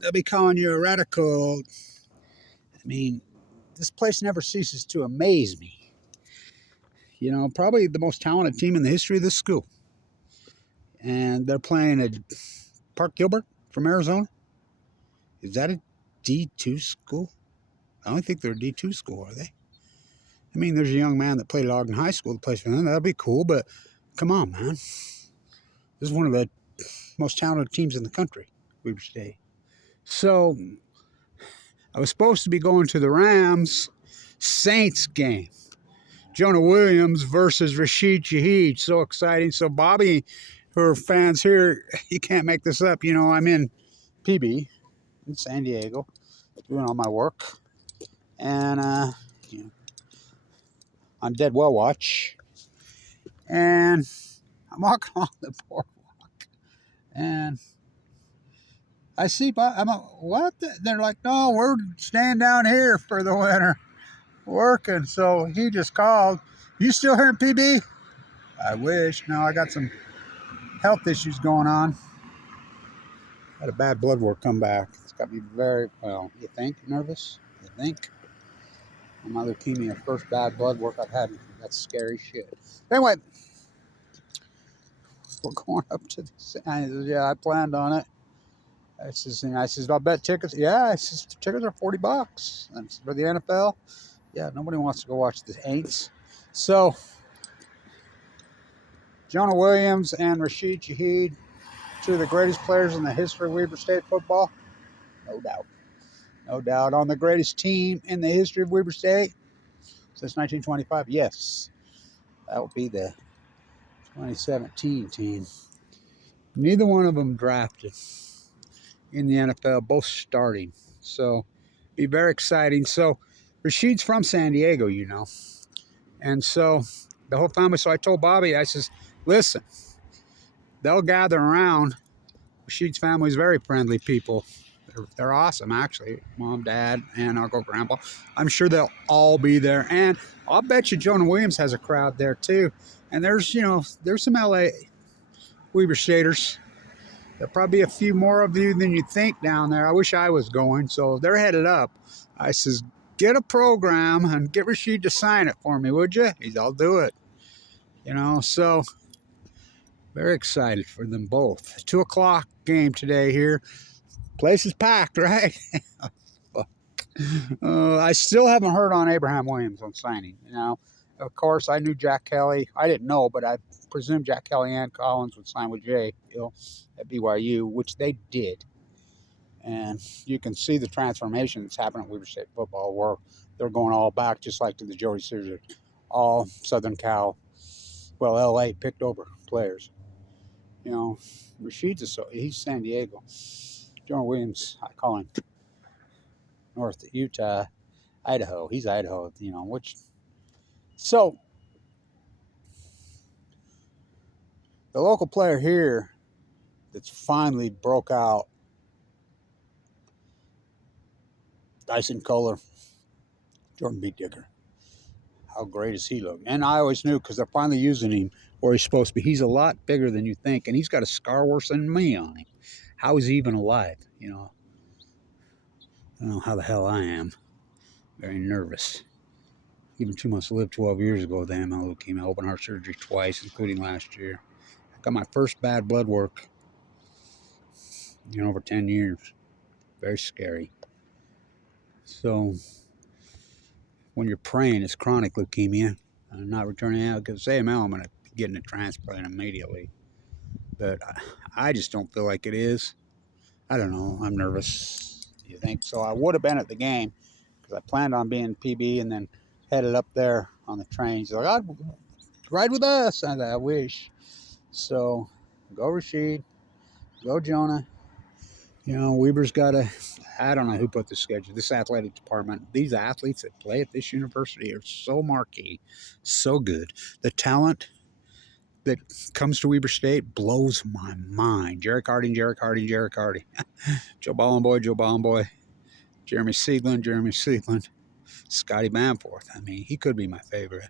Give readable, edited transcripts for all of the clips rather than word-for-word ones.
they'll be calling you a radical. I mean, this place never ceases to amaze me. You know, probably the most talented team in the history of this school. And they're playing at Park Gilbert from Arizona. Is that a D2 school? I don't think they're a D2 school, are they? I mean, there's a young man that played at Ogden High School that plays for them. That'd be cool, but come on, man. This is one of the most talented teams in the country, Weber State. So, I was supposed to be going to the Rams Saints game. Jonah Williams versus Rashid Shaheed. So exciting. So, Bobby, for fans here, you can't make this up. You know, I'm in PB in San Diego doing all my work. And, you know, on Dead Well Watch. And I'm walking along the boardwalk. And I see, I'm like, what? They're like, no, we're staying down here for the winter working. So he just called. You still here in PB? I wish. No, I got some health issues going on. Had a bad blood work come back. It's got me very, well, you think, nervous? You think? My leukemia, first bad blood work I've had. That's scary shit. Anyway, we're going up to this. Yeah, I planned on it. I says, I'll bet tickets. Yeah, I says, tickets are $40. And for the NFL, yeah, nobody wants to go watch the Aints. So, Jonah Williams and Rashid Shaheed, two of the greatest players in the history of Weber State football. No doubt. No doubt. On the greatest team in the history of Weber State since 1925. Yes, that would be the 2017 team. Neither one of them drafted in the NFL, both starting. So, be very exciting. So, Rashid's from San Diego, you know. And so, the whole family, so I told Bobby, I says, listen, they'll gather around. Rashid's family is very friendly people. They're awesome, actually. Mom, Dad, and Uncle, Grandpa. I'm sure they'll all be there. And I'll bet you Jonah Williams has a crowd there, too. And there's, you know, there's some LA Weber Staters. There'll probably be a few more of you than you think down there. I wish I was going. So they're headed up. I says, get a program and get Rashid to sign it for me, would you? He's, I'll do it. You know, so very excited for them both. 2 o'clock game today here. Place is packed, right? I still haven't heard on Abraham Williams on signing. You know, of course, I knew Jack Kelly. I didn't know, but I presumed Jack Kelly and Collins would sign with Jay, you know, at BYU, which they did. And you can see the transformation that's happening at Weber State football, where they're going all back, just like to the Jody Scissors. All Southern Cal, well, LA picked over players. You know, Rashid's he's San Diego. Jonah Williams, I call him North Utah, Idaho. He's Idaho, you know, which. So, the local player here that's finally broke out, Dyson Kohler, Jordan B. Dicker. How great does he look? And I always knew because they're finally using him where he's supposed to be. He's a lot bigger than you think, and he's got a scar worse than me on him. How is he even alive? You know, I don't know how the hell I am. Very nervous. Even 2 months to live 12 years ago, with AML leukemia, open heart surgery twice, including last year. I got my first bad blood work in over 10 years. Very scary. So, when you're praying it's chronic leukemia, I'm not returning out because AML, I'm going to be getting a transplant immediately. But I just don't feel like it is. I don't know. I'm nervous. Do you think? So I would have been at the game because I planned on being PB and then headed up there on the train. He's like, I'd ride with us. I wish. So go Rashid. Go Jonah. You know, Weber's got a, I don't know who put the schedule. This athletic department, these athletes that play at this university are so marquee, so good. The talent that comes to Weber State blows my mind. Jerry Harding. Joe Ballenboy. Jeremy Seedland. Scotty Bamforth. I mean, he could be my favorite.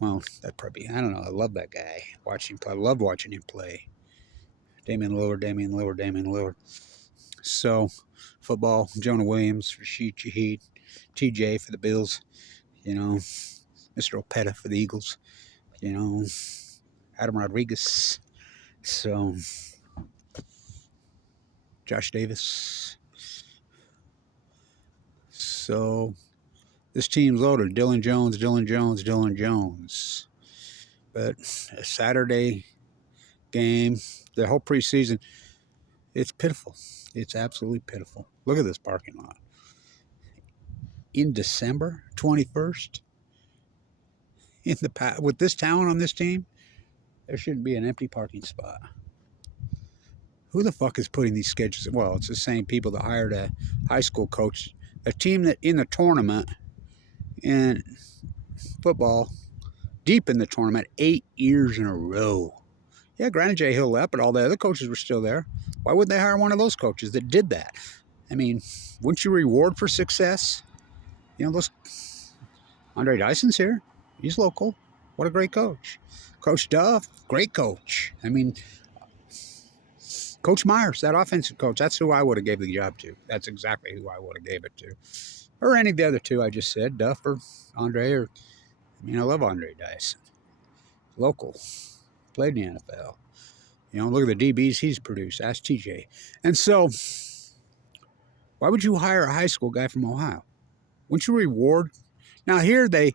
Well, that probably, I don't know. I love that guy. I loved watching him play. Damian Lillard. So, football, Jonah Williams, Rashid, Shaheed, TJ for the Bills, you know, Mr. Opeta for the Eagles, you know, Adam Rodriguez. So, Josh Davis. So, this team's loaded. Dylan Jones, Dylan Jones, Dylan Jones. But a Saturday game, the whole preseason, it's pitiful. It's absolutely pitiful. Look at this parking lot. In December 21st, with this talent on this team, there shouldn't be an empty parking spot. Who the fuck is putting these schedules? Well, it's the same people that hired a high school coach, a team that in the tournament in football, deep in the tournament, 8 years in a row. Yeah, granted, Jay Hill left, but all the other coaches were still there. Why wouldn't they hire one of those coaches that did that? I mean, wouldn't you reward for success? You know, those Andre Dyson's here. He's local. What a great coach. Coach Duff, great coach. I mean, Coach Myers, that offensive coach, that's who I would have gave the job to. That's exactly who I would have gave it to. Or any of the other two I just said, Duff or Andre. I love Andre Dyson. Local. Played in the NFL. You know, look at the DBs he's produced. Ask TJ. And so, why would you hire a high school guy from Ohio? Wouldn't you reward? Now, here they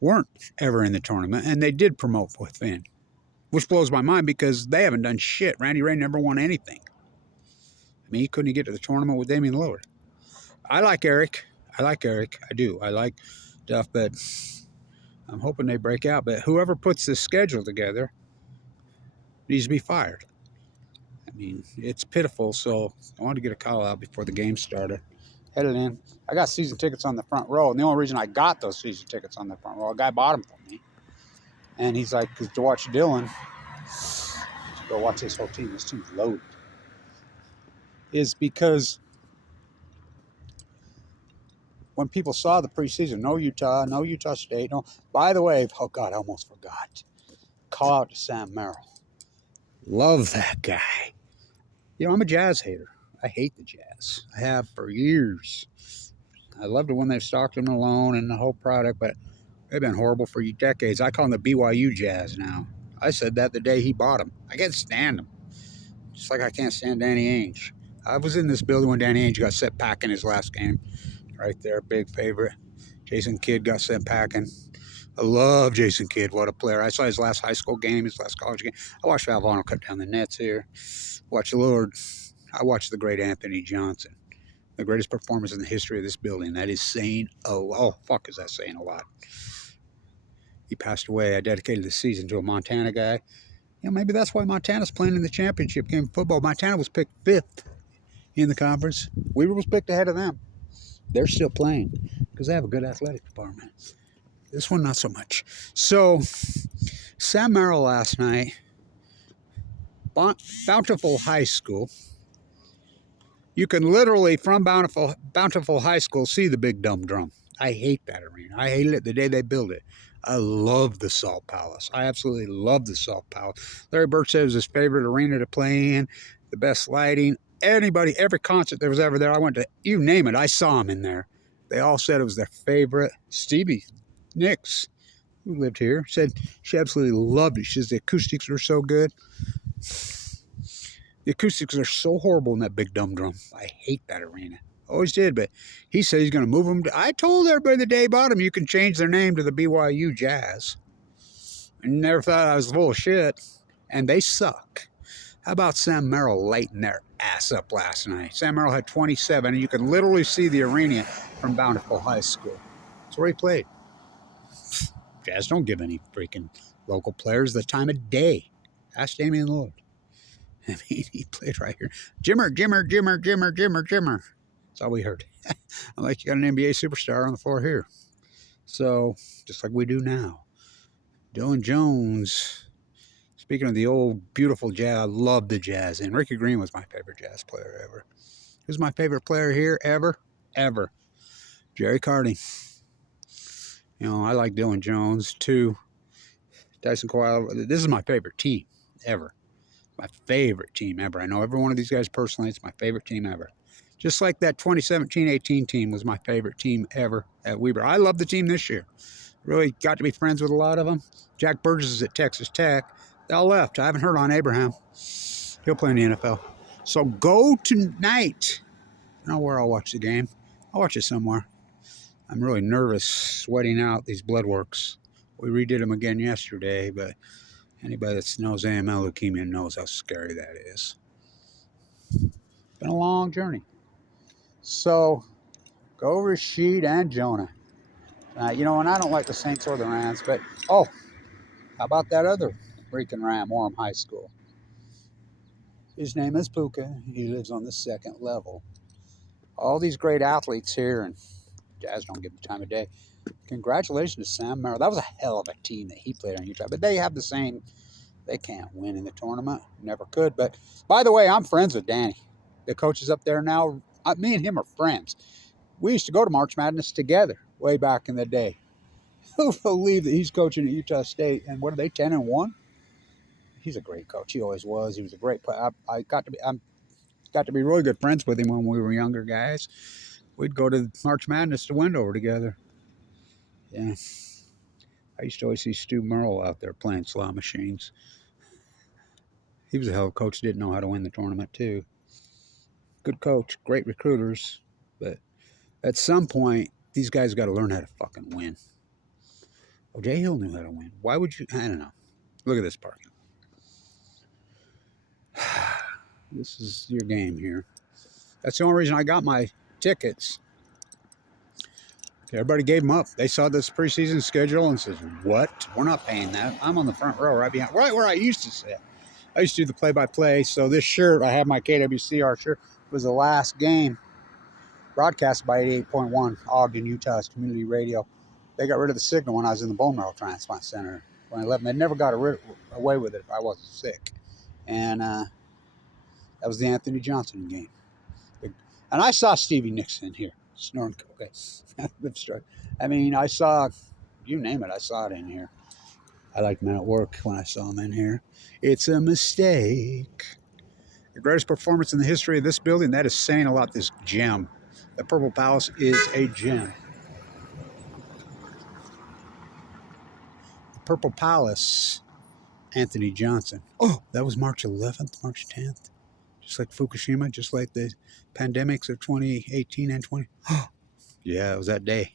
weren't ever in the tournament, and they did promote within, which blows my mind because they haven't done shit. Randy Ray never won anything. I mean, he couldn't get to the tournament with Damian Lillard. I like Eric. I do. I like Duff, but I'm hoping they break out. But whoever puts this schedule together needs to be fired. I mean, it's pitiful, so I wanted to get a call out before the game started. Headed in. I got season tickets on the front row, and the only reason I got those season tickets on the front row, a guy bought them for me. And he's like, to watch Dylan, to go watch this whole team. This team's loaded. Is because when people saw the preseason, no Utah State, no. By the way, oh God, I almost forgot. Call out to Sam Merrill. Love that guy. You know, I'm a Jazz hater. I hate the Jazz. I have for years. I loved it when they stocked them alone and the whole product, but they've been horrible for decades. I call them the BYU Jazz now. I said that the day he bought them. I can't stand them. Just like I can't stand Danny Ainge. I was in this building when Danny Ainge got sent packing his last game. Right there, big favorite. Jason Kidd got sent packing. I love Jason Kidd. What a player. I saw his last high school game, his last college game. I watched Valvano cut down the nets here. Watch Lillard. I watched the great Anthony Johnson. The greatest performance in the history of this building. That is saying a lot. Oh, fuck, is that saying a lot? He passed away. I dedicated the season to a Montana guy. You know, maybe that's why Montana's playing in the championship game of football. Montana was picked 5th in the conference. Weaver was picked ahead of them. They're still playing because they have a good athletic department. This one, not so much. So, Sam Merrill last night, Bountiful High School. You can literally, from Bountiful High School, see the big dumb drum. I hate that arena. I hated it the day they built it. I love the Salt Palace. I absolutely love the Salt Palace. Larry Bird said it was his favorite arena to play in, the best lighting. Anybody, every concert that was ever there, I went to, you name it, I saw him in there. They all said it was their favorite. Stevie Nicks, who lived here, said she absolutely loved it. She says the acoustics were so good. The acoustics are so horrible in that big dumb drum. I hate that arena. Always did, but he said he's going to move them. I told everybody the day he bought them, you can change their name to the BYU Jazz. I never thought I was full of shit, and they suck. How about Sam Merrill lighting their ass up last night? Sam Merrill had 27, and you can literally see the arena from Bountiful High School. That's where he played. Jazz don't give any freaking local players the time of day. Ask Damian Lillard. I mean, he played right here. Jimmer. That's all we heard. I'm like, you got an NBA superstar on the floor here. So, just like we do now. Dylan Jones. Speaking of the old, beautiful Jazz, I love the Jazz. And Ricky Green was my favorite Jazz player ever. Who's my favorite player here ever? Jerry Cardi. You know, I like Dylan Jones, too. Tyson Kawhi. This is my favorite team ever. my favorite team ever. I know every one of these guys personally. It's my favorite team ever. Just like that 2017-18 team was my favorite team ever at Weber. I love the team this year. Really got to be friends with a lot of them. Jack Burgess is at Texas Tech. They all left. I haven't heard on Abraham. He'll play in the NFL. So go tonight. I don't know where I'll watch the game. I'll watch it somewhere. I'm really nervous sweating out these blood works. We redid them again yesterday, but anybody that knows AML leukemia knows how scary that is. Been a long journey. So go Rashid and Jonha. You know, and I don't like the Saints or the Rams, but how about that other freaking Ram, Orem High School? His name is Puka. He lives on the second level. All these great athletes here, and Jazz don't give the time of day. Congratulations to Sam Merrill. That was a hell of a team that he played on Utah, but they have the same. They can't win in the tournament. Never could. But by the way, I'm friends with Danny. The coach is up there now. Me and him are friends. We used to go to March Madness together way back in the day. Who believe that he's coaching at Utah State? And what are they, 10-1? He's a great coach. He always was. He was a great player. I got to be really good friends with him when we were younger guys. We'd go to March Madness to Wendover together. Yeah. I used to always see Stu Merle out there playing slot machines. He was a hell of a coach. Didn't know how to win the tournament, too. Good coach. Great recruiters. But at some point, these guys got to learn how to fucking win. Well, Jay Hill knew how to win. Why would you? I don't know. Look at this parking. This is your game here. That's the only reason I got my tickets. Everybody gave them up. They saw this preseason schedule and says, what? We're not paying that. I'm on the front row right behind, right where I used to sit. I used to do the play-by-play. So this shirt, I have my KWCR shirt, was the last game broadcast by 88.1 Ogden, Utah's community radio. They got rid of the signal when I was in the bone marrow transplant center 2011. They never got away with it if I wasn't sick. And that was the Anthony Johnson game. And I saw Stevie Nicks in here. Snoring. Okay. I mean, I saw, you name it, I saw it in here. I liked Men at Work when I saw him in here. It's a mistake. The greatest performance in the history of this building, that is saying a lot, this gem. The Purple Palace is a gem. The Purple Palace, Anthony Johnson. Oh, that was March 11th, March 10th. Just like Fukushima, just like the pandemics of 2018 and 20. Yeah, it was that day.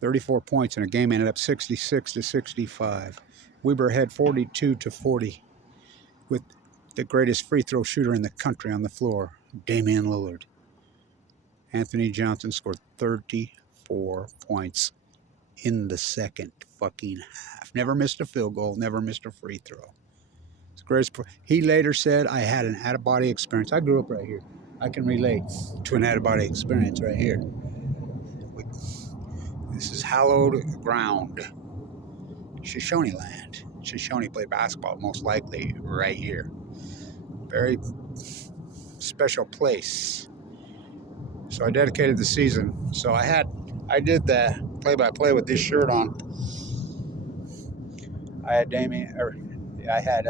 34 points, and a game ended up 66-65. Weber had 42-40 with the greatest free throw shooter in the country on the floor, Damian Lillard. Anthony Johnson scored 34 points in the second fucking half. Never missed a field goal, never missed a free throw. He later said, I had an out-of-body experience. I grew up right here. I can relate to an out-of-body experience right here. This is hallowed ground. Shoshone land. Shoshone played basketball, most likely right here. Very special place. So I dedicated the season. So I did the play-by-play with this shirt on. I had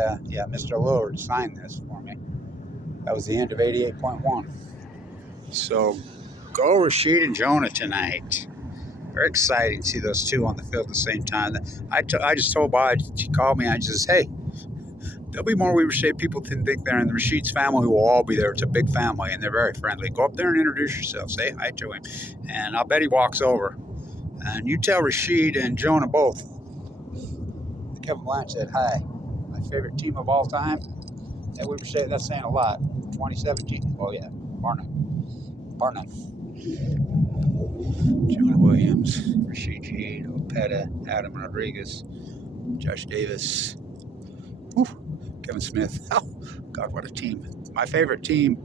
Mr. Lillard sign this for me. That was the end of 88.1. So go Rashid and Jonha tonight. Very exciting to see those two on the field at the same time. I just told Bob, he called me, I just said, hey, there'll be more Weber State people than think there, and the Rashid's family will all be there. It's a big family, and they're very friendly. Go up there and introduce yourself. Say hi to him. And I'll bet he walks over. And you tell Rashid and Jonha both. Kevin Blanch said, hi. My favorite team of all time at Weber State. That's saying a lot. 2017. Oh, yeah. Bar none. Jonha Williams, Rashid Shaheed, Opeta, Adam Rodriguez, Josh Davis, Kevin Smith. Oh, God, what a team. My favorite team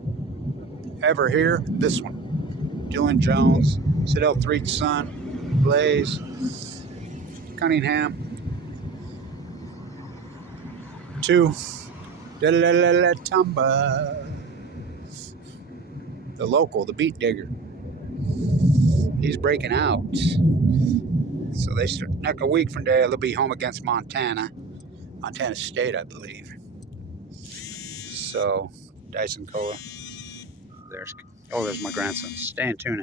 ever here, this one. Dylan Jones, Sidell Threet's son, Blaze, Cunningham. 2, Tumba. The local, the beat digger. He's breaking out. So next a week from there, they'll be home against Montana State, I believe. So, Dyson Cola. There's my grandson. Stay in tune.